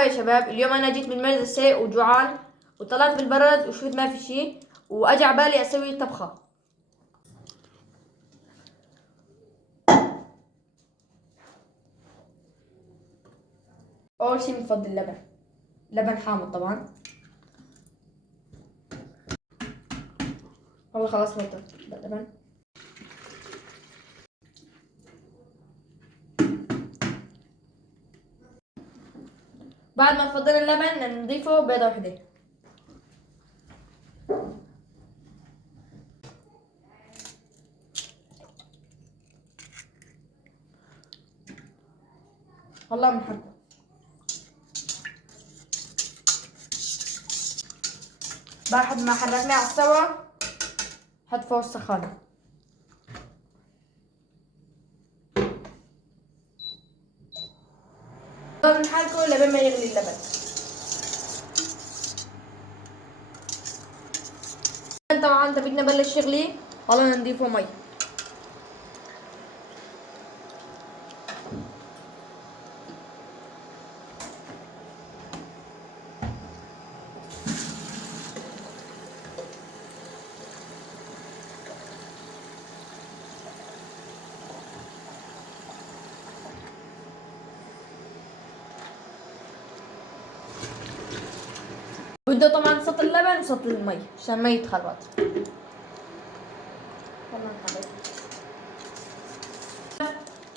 مرحبا يا شباب. اليوم انا جيت من المدرسة وجوعان وطلعت بالبرد وشفت ما في شي واجى عبالي اسوي طبخة. اول شي بنفضل لبن حامض طبعا. والله خلاص فلتر اللبن. بعد ما نفضل اللبن نضيفه بيضة واحدة. والله بنحطه. بعد ما حركناه على السوا حط فوق السخانة. بنحركه لبين ما يغلي اللبن. طبعا بدنا نبلش يغلي، والله نضيفه مي. بده طبعا صوت اللبن وصوت المي عشان ما يتخربط.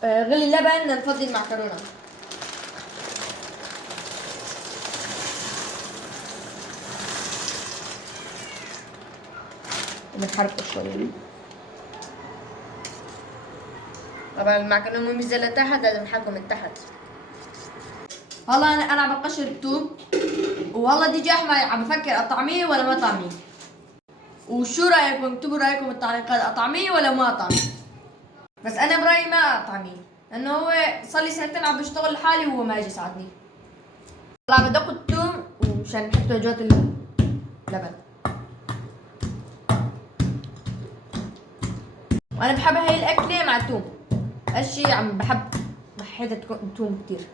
غلي اللبن نفضي المعكرونة. بنحركه شوي. طبعا المعكرونة مو مزلة تحت، لازم نحركه من تحت. والله انا عم بقشر التوم، والله دي احمد عم بفكر اطعميه ولا ما اطعميه. وشو رايكم؟ اكتبوا رايكم بالتعليقات، اطعميه ولا ما اطعميه. بس انا برايي ما اطعميه، لانه هو صار لي سنتين عم بشتغل لحالي وهو ما اجى يساعدني. طلع بدق التوم ومشان نحطه جوة اللبن. وانا بحب هاي الاكله مع التوم. هالشي عم بحب حياتها تكون توم كتير.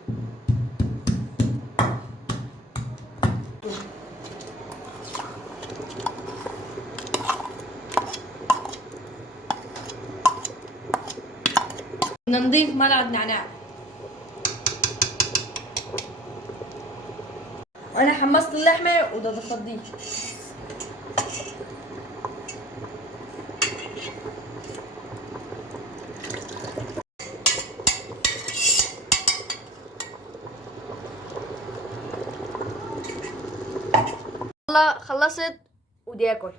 بدنا نضيف ملعقة نعناع. وانا حمصت اللحمه وبدي افضيه. والله خلصت ودي اكل.